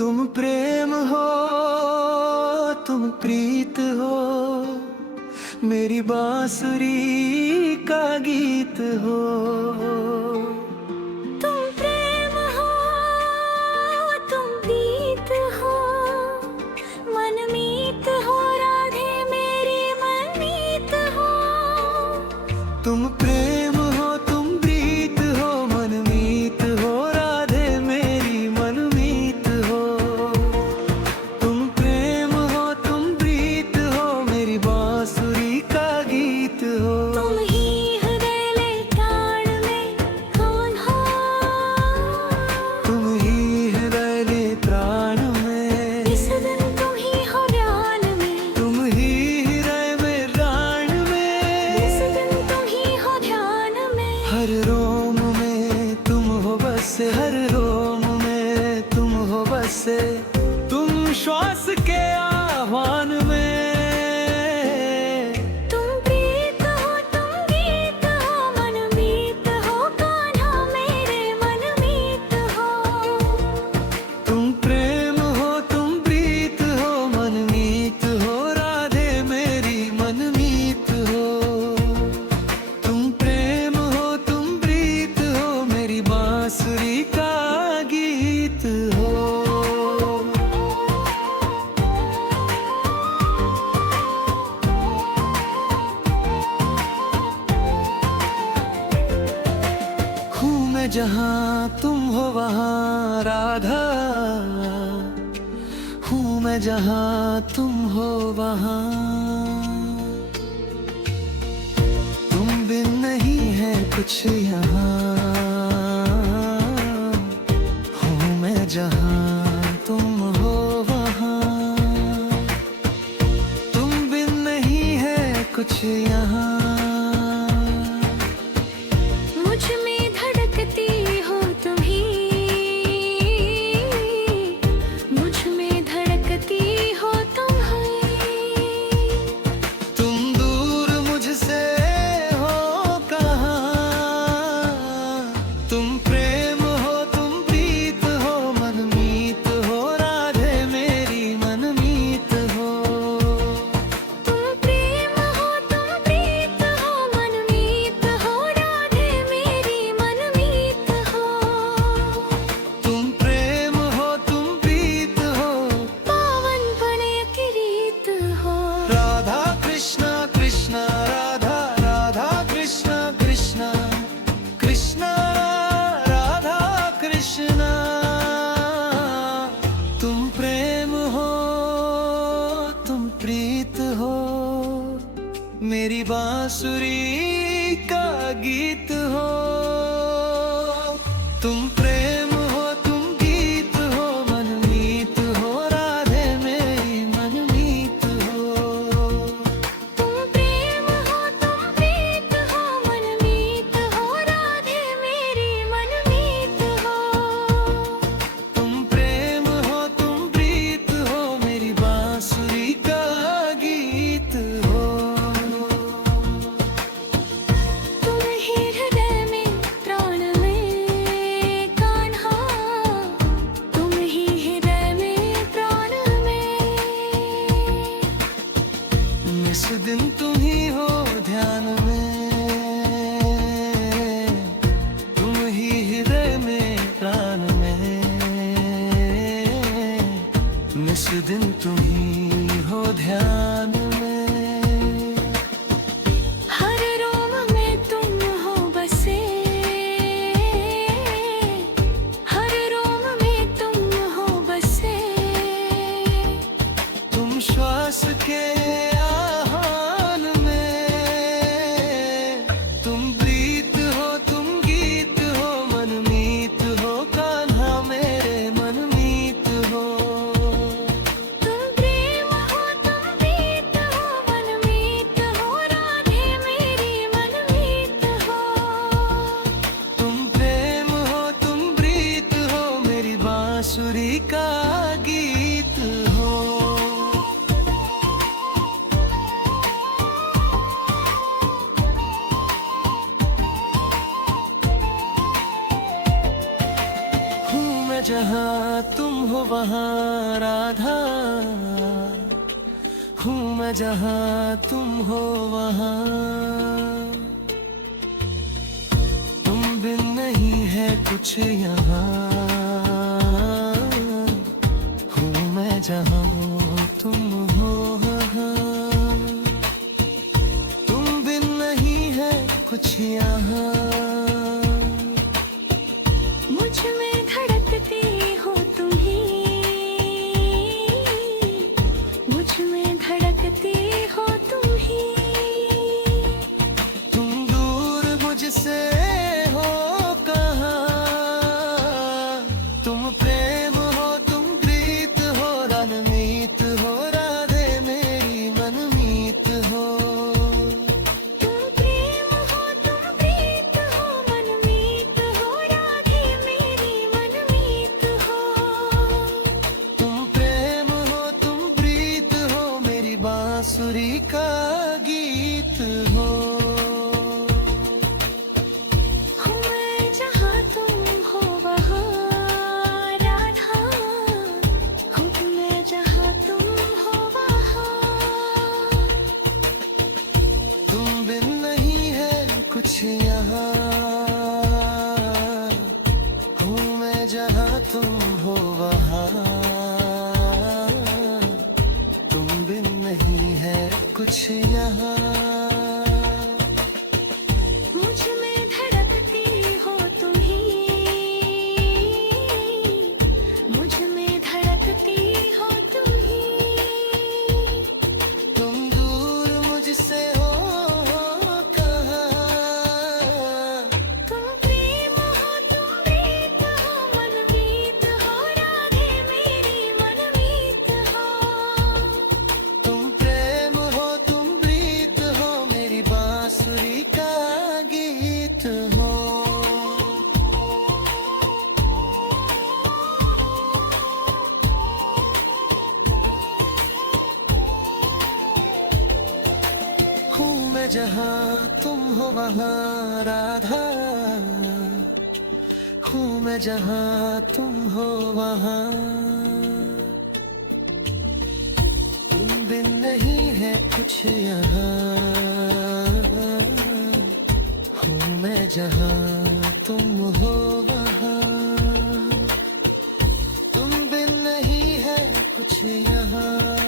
तुम प्रेम हो, तुम प्रीत हो, मेरी बांसुरी का गीत हो। तुम प्रेम हो, तुम प्रीत हो, मनमीत हो, राधे मेरी मनमीत हो। तुम प्रेम हो, तुम प्रीत हो, मनमीत हो, राधे मेरी मनमीत हो। तुम प्रेम हो, तुम प्रीत हो, मेरी बांसुरी का गीत हो। तुम ही हृदय ले प्राण में कौन हो, तुम ही हृदय ले प्राण में, इस दिन तुम ही हो ध्यान में। तुम ही हृदय में प्राण इस में, दिन तुम ही हो ध्यान में। हर रोम में तुम हो बसे, हर रोम में तुम हो बसे, तुम श्वास के आह्वान में। तुम प्रीत हो, तुम गीत हो, मनमीत हो, कान्हा मेरे मनमीत हो। तुम प्रेम हो, तुम प्रीत हो, मनमीत हो, राधे मेरी मनमीत हो। तुम प्रेम हो, तुम प्रीत हो, मेरी बांसुरी का गीत हो। हूँ मैं जहाँ तुम हो वहाँ राधा, हूँ मैं जहाँ तुम हो वहाँ। तुम बिन नहीं है कुछ यहाँ, हूँ मैं जहाँ तुम हो वहाँ। तुम बिन नहीं है कुछ यहाँ, मुझ में धड़कती हो तुम ही, मुझ में धड़कती हो तुम ही। तुम दूर मुझसे हो कहाँ। तुम प्रेम हो, तुम प्रीत हो, मनमीत हो, राधे मेरी मनमीत हो। तुम प्रेम हो, तुम प्रीत हो, मनमीत हो, राधे मेरी मनमीत हो। तुम प्रेम हो, तुम प्रीत हो, पावन प्रणय की रीत हो। राधा कृष्णा कृष्णा राधा, राधा कृष्णा कृष्णा कृष्णा राधा कृष्णा। तुम प्रेम हो, तुम प्रीत हो, मेरी बांसुरी का गीत हो। तुम प्रेम हो, तुम गीत हो, मनमीत हो, राधे मेरी मनमीत हो। तुम प्रेम हो, तुम प्रीत हो, मनमीत हो, राधे मेरी मनमीत हो। तुम प्रेम हो, तुम प्रीत हो, मेरी बांसुरी का गीत हो। तुम ही हृदय में प्राण में कान्हा, तुम ही हृदय में प्राण में। इस दिन तुम ही हो ध्यान में, तुम ही हृदय में प्राण में। इस दिन तुम ही हो ध्यान में, हर रोम में तुम हो बसे, हर रोम में तुम हो बसे। तुम श्वास के आह्वान में। तुम प्रीत हो, तुम गीत हो, मनमीत हो, कान्हा मेरे मनमीत हो। तुम प्रेम हो, तुम प्रीत हो, मनमीत हो, राधे मेरी मनमीत हो। तुम प्रेम हो, तुम प्रीत हो, मेरी बांसुरी का गीत हो। जहाँ तुम हो वहाँ राधा, हूँ मैं जहाँ तुम हो वहाँ। तुम बिन नहीं है कुछ यहाँ, हूँ मैं जहाँ तुम हो वहाँ। तुम बिन नहीं है कुछ यहाँ, मुझ में धड़कते हो तुम ही, मुझ में धड़कते हो तुम ही। तुम दूर मुझसे हो कहाँ, तुम प्रेम हो तुम प्रीत हो, रणमीत हो राधे मेरी मनमीत हो। तुम प्रेम हो तुम प्रीत हो, मनमीत हो राधे मेरी मनमीत हो। तुम प्रेम हो तुम प्रीत हो, मेरी बांसुरी का गीत हो। हूँ मैं जहाँ तुम हो वहाँ राधा, हूँ मैं जहाँ तुम हो वहाँ। तुम बिन नहीं है कुछ यहाँ, हूँ मैं जहाँ तुम हो वहाँ। तुम बिन नहीं है कुछ यहाँ, मुझ में धड़कती हो तुम ही, मुझ में धड़कती हो तुम ही। तुम दूर मुझसे हो कहाँ, तुम प्रेम हो तुम प्रीत हो, मनमीत हो राधे मेरी मनमीत हो। तुम प्रेम हो तुम प्रीत हो, मेरी बांसुरी का गीत हो। हूँ मैं जहाँ तुम हो वहाँ राधा, हूँ मैं जहाँ तुम हो वहाँ। तुम बिन नहीं है कुछ यहाँ, हूँ मैं जहाँ तुम हो वहाँ। तुम बिन नहीं है कुछ यहाँ।